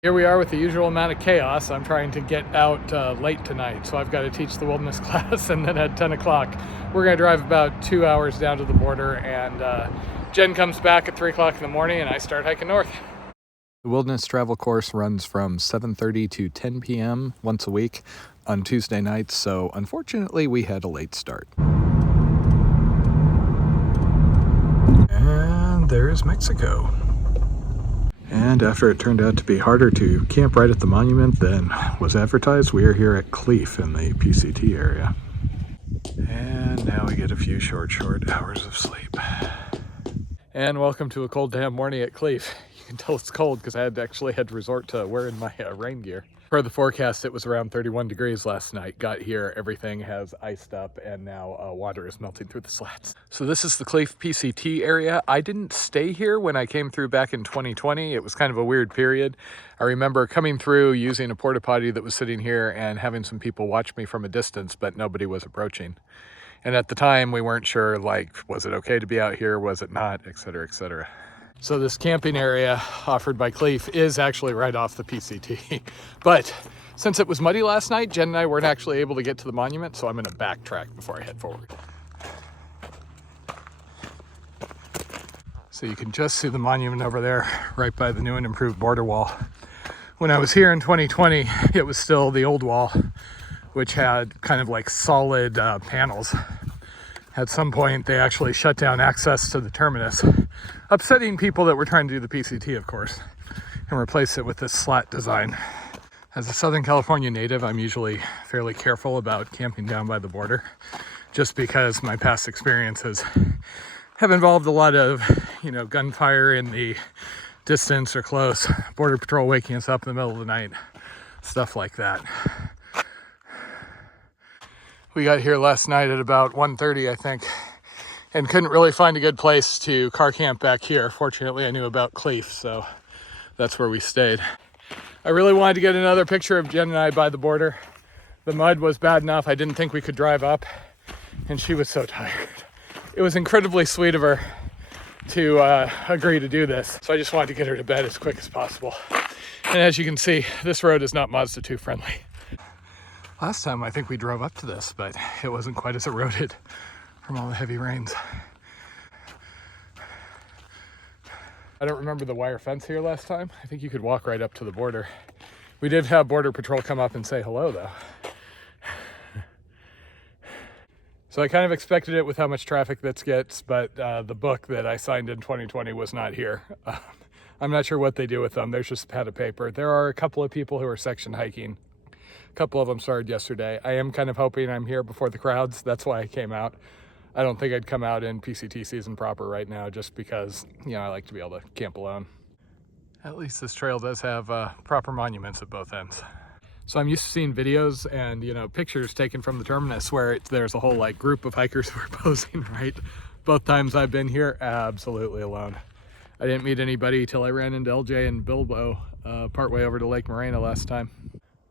Here we are with the usual amount of chaos. I'm trying to get out late tonight, so I've got to teach the wilderness class, and then at 10 o'clock, we're going to drive about 2 hours down to the border, and Jen comes back at 3 o'clock in the morning, and I start hiking north. The wilderness travel course runs from 7:30 to 10 p.m. once a week on Tuesday nights, so unfortunately we had a late start. And there's Mexico. And after it turned out to be harder to camp right at the monument than was advertised, we are here at Cleef in the PCT area. And now we get a few short hours of sleep. And welcome to a cold damn morning at Cleef. You can tell it's cold because I actually had to resort to wearing my rain gear. Per the forecast, it was around 31 degrees last night. Got here, everything has iced up, and now water is melting through the slats. So this is the Cleef PCT area. I didn't stay here when I came through back in 2020. It was kind of a weird period. I remember coming through using a porta potty that was sitting here and having some people watch me from a distance, but nobody was approaching. And at the time, we weren't sure, like, was it okay to be out here? Was it not? Et cetera, et cetera. So this camping area offered by Cleef is actually right off the PCT. But since it was muddy last night, Jen and I weren't actually able to get to the monument, so I'm gonna backtrack before I head forward. So you can just see the monument over there, right by the new and improved border wall. When I was here in 2020, it was still the old wall, which had kind of like solid panels. At some point, they actually shut down access to the terminus, upsetting people that were trying to do the PCT, of course, and replace it with this slat design. As a Southern California native, I'm usually fairly careful about camping down by the border, just because my past experiences have involved a lot of, gunfire in the distance or close, border patrol waking us up in the middle of the night, stuff like that. We got here last night at about 1:30, I think, and couldn't really find a good place to car camp back here. Fortunately, I knew about Cleef, so that's where we stayed. I really wanted to get another picture of Jen and I by the border. The mud was bad enough I didn't think we could drive up, and she was so tired. It was incredibly sweet of her to agree to do this, so I just wanted to get her to bed as quick as possible. And as you can see, this road is not Mazda 2 friendly. Last time I think we drove up to this, but it wasn't quite as eroded from all the heavy rains. I don't remember the wire fence here last time. I think you could walk right up to the border. We did have Border Patrol come up and say hello though. So I kind of expected it with how much traffic this gets, but the book that I signed in 2020 was not here. I'm not sure what they do with them. There's just a pad of paper. There are a couple of people who are section hiking. A couple of them started yesterday. I am kind of hoping I'm here before the crowds. That's why I came out. I don't think I'd come out in PCT season proper right now, just because, I like to be able to camp alone. At least this trail does have proper monuments at both ends. So I'm used to seeing videos and, pictures taken from the terminus where there's a whole group of hikers who are posing, right? Both times I've been here, absolutely alone. I didn't meet anybody till I ran into LJ and Bilbo partway over to Lake Morena last time.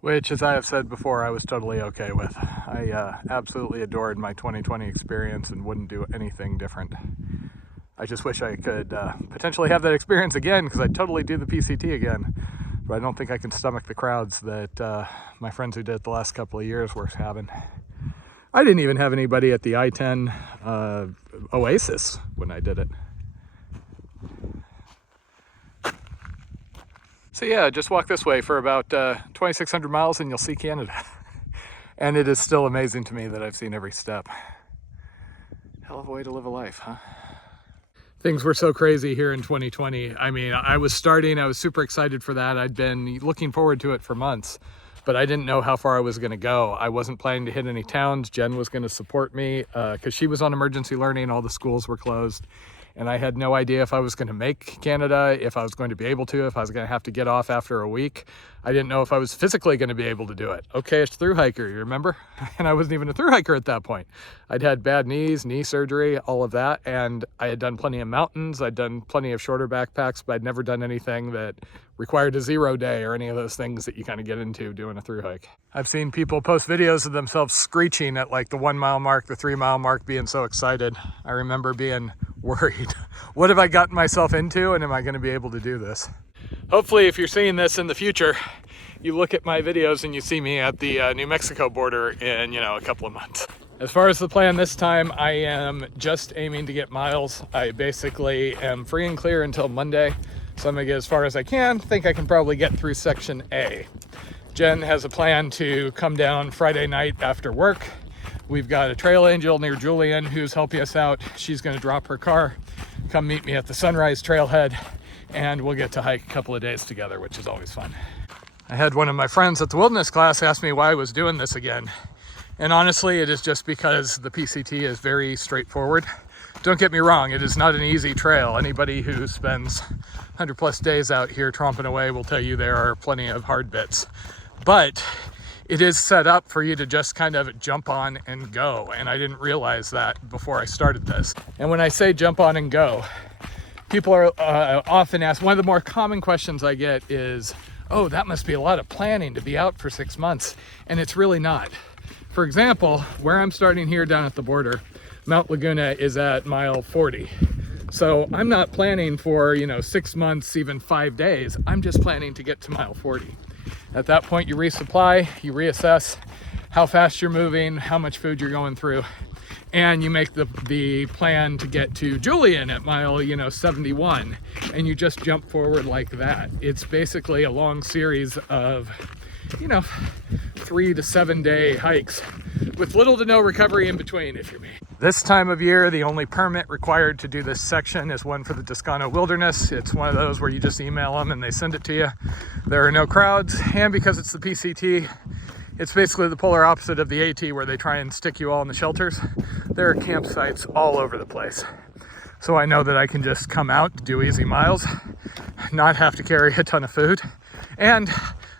Which, as I have said before, I was totally okay with. I absolutely adored my 2020 experience and wouldn't do anything different. I just wish I could potentially have that experience again, because I'd totally do the PCT again. But I don't think I can stomach the crowds that my friends who did it the last couple of years were having. I didn't even have anybody at the I-10 Oasis when I did it. So yeah, just walk this way for about 2,600 miles and you'll see Canada. And it is still amazing to me that I've seen every step. Hell of a way to live a life, huh? Things were so crazy here in 2020. I mean, I was super excited for that. I'd been looking forward to it for months, but I didn't know how far I was gonna go. I wasn't planning to hit any towns. Jen was gonna support me because she was on emergency learning, all the schools were closed. And I had no idea if I was going to make Canada, if I was going to be able to, if I was going to have to get off after a week. I didn't know if I was physically going to be able to do it. Okay, it's thru hiker, you remember? And I wasn't even a thru hiker at that point. I'd had bad knees, knee surgery, all of that. And I had done plenty of mountains. I'd done plenty of shorter backpacks, but I'd never done anything that required a 0 day or any of those things that you kind of get into doing a thru hike. I've seen people post videos of themselves screeching at the 1 mile mark, the 3 mile mark, being so excited. I remember being worried. What have I gotten myself into, and am I going to be able to do this? Hopefully, if you're seeing this in the future, you look at my videos and you see me at the New Mexico border in, a couple of months. As far as the plan this time, I am just aiming to get miles. I basically am free and clear until Monday, so I'm gonna get as far as I can. Think I can probably get through section A. Jen has a plan to come down Friday night after work. We've got a trail angel near Julian who's helping us out. She's gonna drop her car, come meet me at the Sunrise Trailhead, and we'll get to hike a couple of days together, which is always fun. I had one of my friends at the wilderness class ask me why I was doing this again. And honestly, it is just because the PCT is very straightforward. Don't get me wrong, it is not an easy trail. Anybody who spends 100+ days out here tromping away will tell you there are plenty of hard bits. But it is set up for you to just kind of jump on and go. And I didn't realize that before I started this. And when I say jump on and go, people are often asked, one of the more common questions I get is, oh, that must be a lot of planning to be out for 6 months. And it's really not. For example, where I'm starting here down at the border, Mount Laguna is at mile 40. So I'm not planning for, 6 months, even 5 days. I'm just planning to get to mile 40. At that point, you resupply, you reassess how fast you're moving, how much food you're going through, and you make the plan to get to Julian at mile, 71, and you just jump forward like that. It's basically a long series of 3 to 7 day hikes with little to no recovery in between, if you're me. This time of year, the only permit required to do this section is one for the Toscano Wilderness. It's one of those where you just email them and they send it to you. There are no crowds, and because it's the PCT, it's basically the polar opposite of the AT where they try and stick you all in the shelters. There are campsites all over the place. So I know that I can just come out, do easy miles, not have to carry a ton of food, and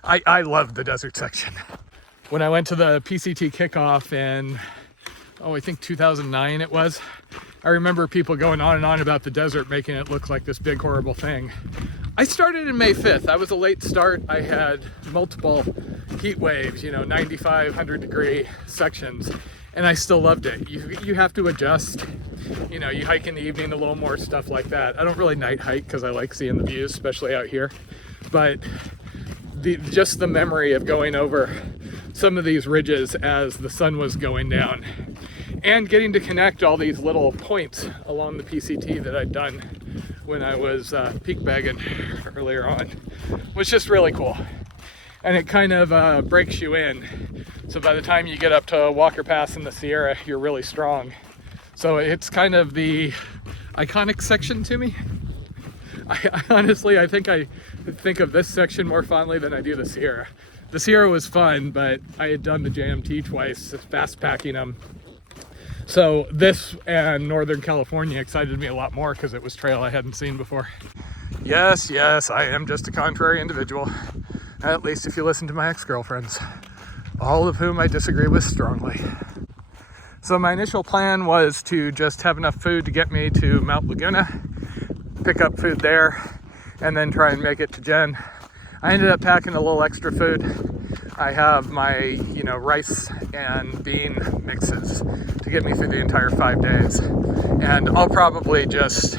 I love the desert section. When I went to the PCT kickoff in, I think 2009 it was, I remember people going on and on about the desert, making it look like this big horrible thing. I started in May 5th. I was a late start. I had multiple heat waves, 95, 100 degree sections, and I still loved it. You have to adjust. You hike in the evening, a little more stuff like that. I don't really night hike because I like seeing the views, especially out here. But just the memory of going over some of these ridges as the sun was going down and getting to connect all these little points along the PCT that I'd done when I was peak bagging earlier on was just really cool. And it kind of breaks you in. So by the time you get up to Walker Pass in the Sierra, you're really strong. So it's kind of the iconic section to me. I honestly, I think of this section more fondly than I do the Sierra. The Sierra was fun, but I had done the JMT twice, fast packing them. So this and Northern California excited me a lot more because it was trail I hadn't seen before. Yes, I am just a contrary individual. At least if you listen to my ex-girlfriends, all of whom I disagree with strongly. So my initial plan was to just have enough food to get me to Mount Laguna, pick up food there, and then try and make it to Jen. I ended up packing a little extra food. I have my, rice and bean mixes to get me through the entire 5 days. And I'll probably just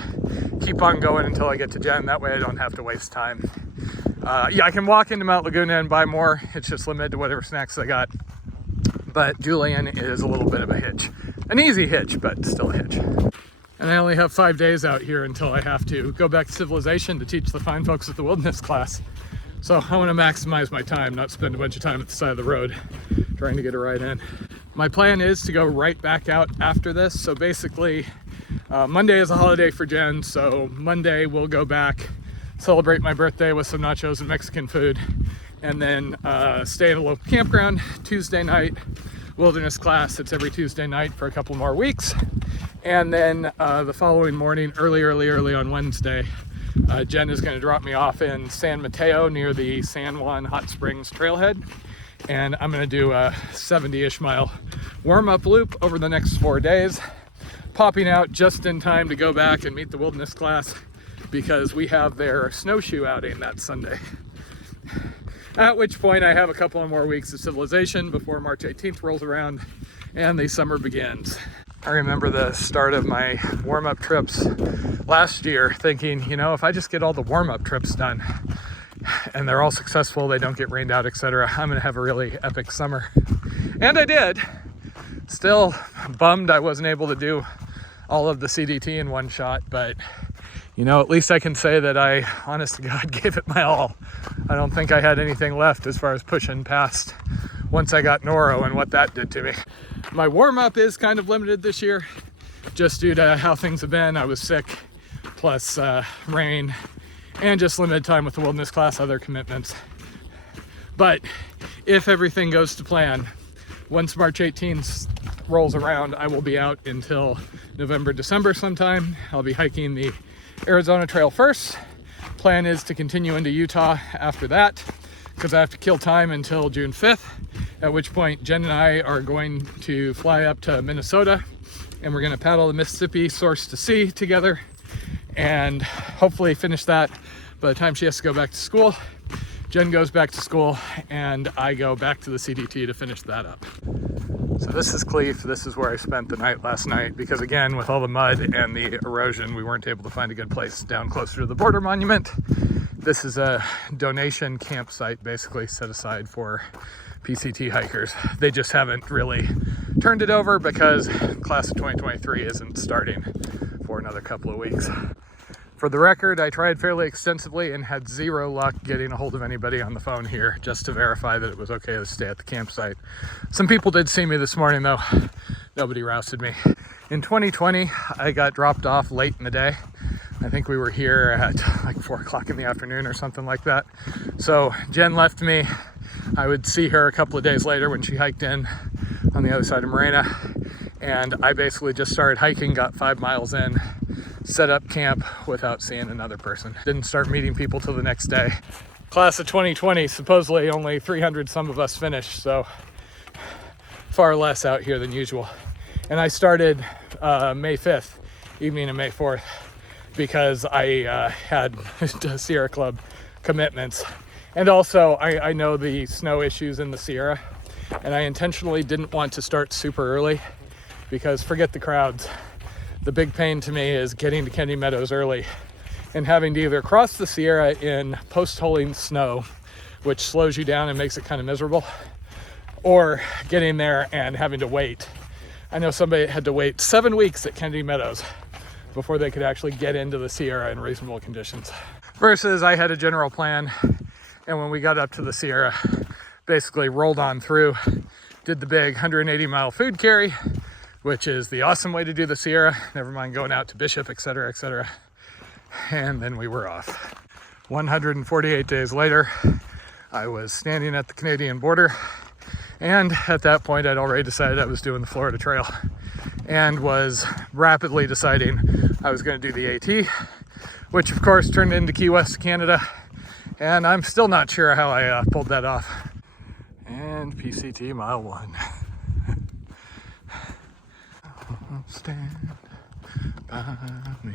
keep on going until I get to Jen. That way I don't have to waste time. I can walk into Mount Laguna and buy more. It's just limited to whatever snacks I got. But Julian is a little bit of a hitch. An easy hitch, but still a hitch. And I only have 5 days out here until I have to go back to civilization to teach the fine folks at the wilderness class. So I want to maximize my time, not spend a bunch of time at the side of the road trying to get a ride in. My plan is to go right back out after this. So basically, Monday is a holiday for Jen. So Monday we'll go back, celebrate my birthday with some nachos and Mexican food, and then stay in a local campground. Tuesday night, wilderness class. It's every Tuesday night for a couple more weeks. And then the following morning, early on Wednesday, Jen is going to drop me off in San Mateo near the San Juan Hot Springs trailhead. And I'm going to do a 70-ish mile warm-up loop over the next 4 days, popping out just in time to go back and meet the wilderness class because we have their snowshoe outing that Sunday. At which point I have a couple of more weeks of civilization before March 18th rolls around and the summer begins. I remember the start of my warm-up trips last year thinking, if I just get all the warm-up trips done, and they're all successful, they don't get rained out, etc., I'm gonna have a really epic summer. And I did. Still bummed I wasn't able to do all of the CDT in one shot, but you know, at least I can say that I, honest to God, gave it my all. I don't think I had anything left as far as pushing past once I got Noro and what that did to me. My warm-up is kind of limited this year, just due to how things have been. I was sick, plus rain, and just limited time with the wilderness class, other commitments. But if everything goes to plan, once March 18th rolls around, I will be out until November, December sometime. I'll be hiking the Arizona Trail first. Plan is to continue into Utah after that, because I have to kill time until June 5th, at which point Jen and I are going to fly up to Minnesota, and we're going to paddle the Mississippi source to sea together, and hopefully finish that by the time she has to go back to school. Jen goes back to school, and I go back to the CDT to finish that up. So this is Cleef. This is where I spent the night last night, because again, with all the mud and the erosion, we weren't able to find a good place down closer to the border monument. This is a donation campsite basically set aside for PCT hikers. They just haven't really turned it over because class of 2023 isn't starting for another couple of weeks. For the record, I tried fairly extensively and had zero luck getting a hold of anybody on the phone here just to verify that it was okay to stay at the campsite. Some people did see me this morning though. Nobody rousted me. In 2020, I got dropped off late in the day. I think we were here at like 4 o'clock in the afternoon or something like that. So Jen left me. I would see her a couple of days later when she hiked in on the other side of Morena. And I basically just started hiking, got 5 miles in, set up camp without seeing another person. Didn't start meeting people till the next day. Class of 2020, supposedly only 300 some of us finished, so far less out here than usual. And I started May 5th, evening of May 4th, because I had Sierra Club commitments. And also, I know the snow issues in the Sierra, and I intentionally didn't want to start super early, because forget the crowds. The big pain to me is getting to Kennedy Meadows early and having to either cross the Sierra in post-holing snow, which slows you down and makes it kind of miserable, or getting there and having to wait. I know somebody had to wait 7 weeks at Kennedy Meadows before they could actually get into the Sierra in reasonable conditions. Versus I had a general plan, and when we got up to the Sierra, basically rolled on through, did the big 180-mile food carry, which is the awesome way to do the Sierra, never mind going out to Bishop, etc., etc. And then we were off. 148 days later, I was standing at the Canadian border, and at that point I'd already decided I was doing the Florida Trail, and was rapidly deciding I was going to do the AT, which of course turned into Key West, Canada, and I'm still not sure how I pulled that off. And PCT mile 1. Stand by me.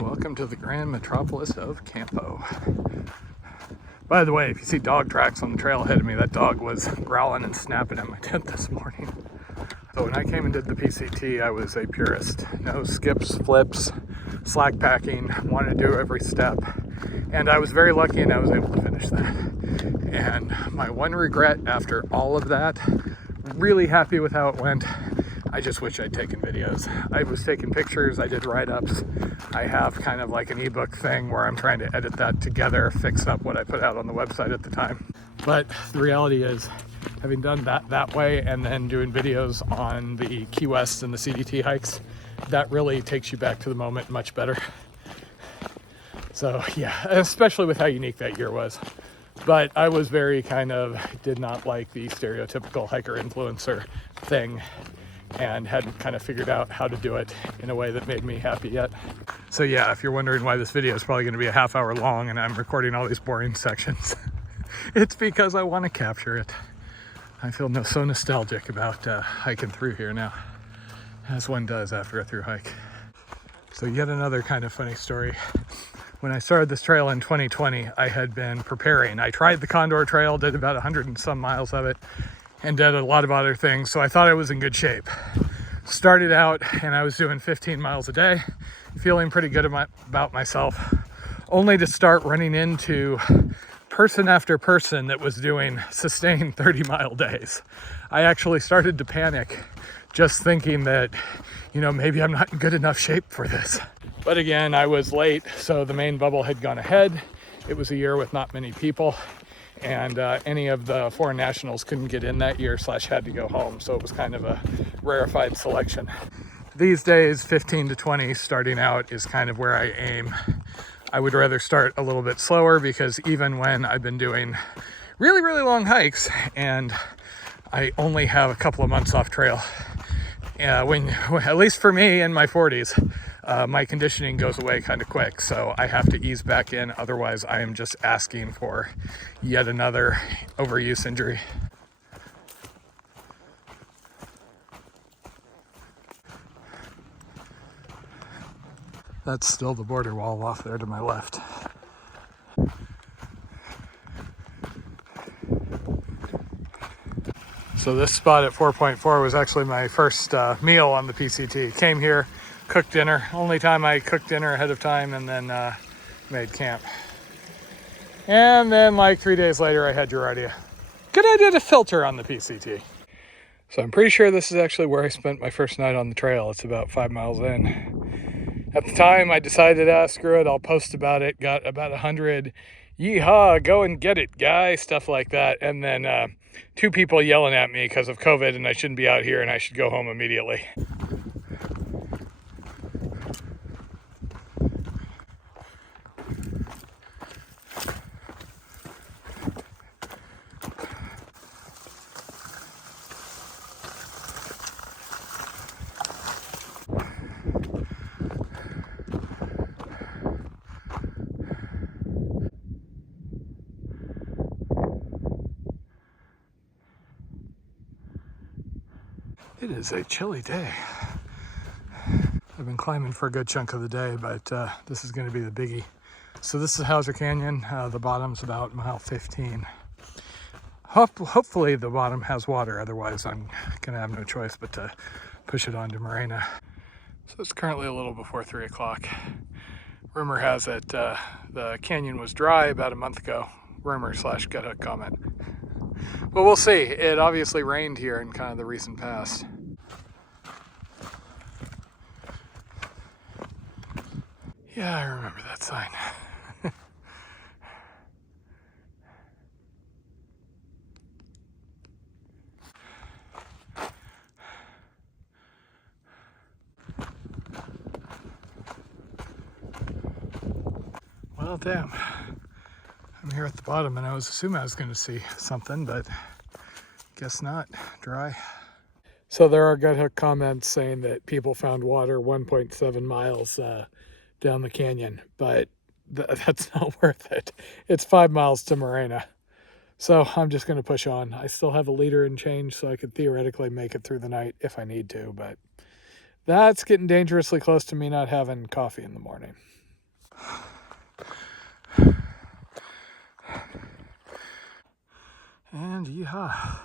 Welcome to the grand metropolis of Campo. By the way, if you see dog tracks on the trail ahead of me, that dog was growling and snapping at my tent this morning. So when I came and did the PCT, I was a purist. No skips, flips, slack packing, wanted to do every step. And I was very lucky and I was able to finish that. And my one regret after all of that, really happy with how it went, I just wish I'd taken videos. I was taking pictures, I did write-ups. I have kind of like an ebook thing where I'm trying to edit that together, fix up what I put out on the website at the time. But the reality is, having done that way and then doing videos on the Key West and the CDT hikes, that really takes you back to the moment much better. So yeah, especially with how unique that year was. But I was very did not like the stereotypical hiker influencer thing, and hadn't kind of figured out how to do it in a way that made me happy yet. So yeah, if you're wondering why this video is probably going to be a half-hour long and I'm recording all these boring sections, it's because I want to capture it. I feel so nostalgic about hiking through here now, as one does after a through hike. So yet another kind of funny story. When I started this trail in 2020, I had been preparing. I tried the Condor Trail, did about 100 and some miles of it, and did a lot of other things, so I thought I was in good shape. Started out and I was doing 15 miles a day, feeling pretty good about myself. only to start running into person after person that was doing sustained 30-mile days. I actually started to panic just thinking that, you know, maybe I'm not in good enough shape for this. But again, I was late, so the main bubble had gone ahead. It was a year with not many people, and any of the foreign nationals couldn't get in that year / had to go home, so it was kind of a rarefied selection. These days, 15 to 20 starting out is kind of where I aim. I would rather start a little bit slower, because even when I've been doing really, really long hikes and I only have a couple of months off trail, at least for me in my 40s, my conditioning goes away kind of quick, so I have to ease back in. Otherwise, I am just asking for yet another overuse injury. That's still the border wall off there to my left. So this spot at 4.4 was actually my first meal on the PCT. Came here, cooked dinner. Only time I cooked dinner ahead of time, and then made camp. And then like 3 days later, I had Giardia. Good idea to filter on the PCT. So I'm pretty sure this is actually where I spent my first night on the trail. It's about 5 miles in. At the time, I decided, screw it, I'll post about it. Got about 100, yeehaw, go and get it, guy, stuff like that. And then 2 people yelling at me because of COVID and I shouldn't be out here and I should go home immediately. It is a chilly day. I've been climbing for a good chunk of the day, but this is going to be the biggie. So this is Hauser Canyon. The bottom's about mile 15. Hopefully the bottom has water, otherwise I'm going to have no choice but to push it onto Morena. So it's currently a little before 3 o'clock. Rumor has it the canyon was dry about a month ago. Rumor / gut hook comment. But we'll see. It obviously rained here in kind of the recent past. Yeah, I remember that sign. Well, damn. I'm here at the bottom, and I was assuming I was going to see something, but guess not. Dry. So there are gut hook comments saying that people found water 1.7 miles down the canyon, but that's not worth it. It's 5 miles to Morena. So I'm just going to push on. I still have a liter and change, so I could theoretically make it through the night if I need to, but that's getting dangerously close to me not having coffee in the morning. And yeehaw,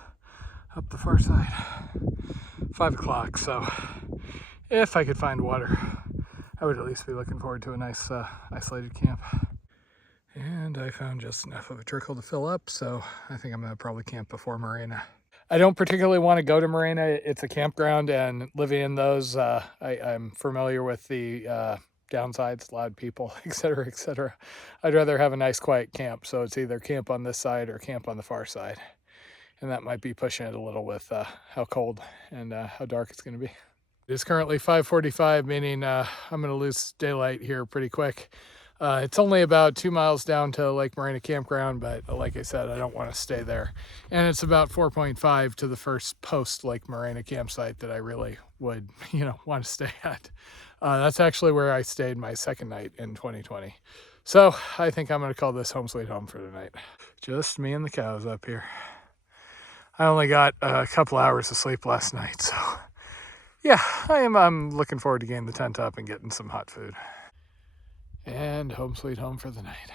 up the far side. 5 o'clock, so if I could find water, I would at least be looking forward to a nice isolated camp. And I found just enough of a trickle to fill up, so I think I'm going to probably camp before Morena. I don't particularly want to go to Morena. It's a campground, and living in those, I'm familiar with the downsides, loud people, etc., etc. I'd rather have a nice quiet camp, so it's either camp on this side or camp on the far side. And that might be pushing it a little with how cold and how dark it's going to be. It is currently 5:45, meaning I'm going to lose daylight here pretty quick. It's only about 2 miles down to Lake Morena Campground, but like I said, I don't want to stay there. And it's about 4.5 to the first post Lake Morena campsite that I really would, want to stay at. That's actually where I stayed my second night in 2020. So I think I'm going to call this home sweet home for tonight. Just me and the cows up here. I only got a couple hours of sleep last night, so yeah, I'm looking forward to getting the tent up and getting some hot food. And home sweet home for the night.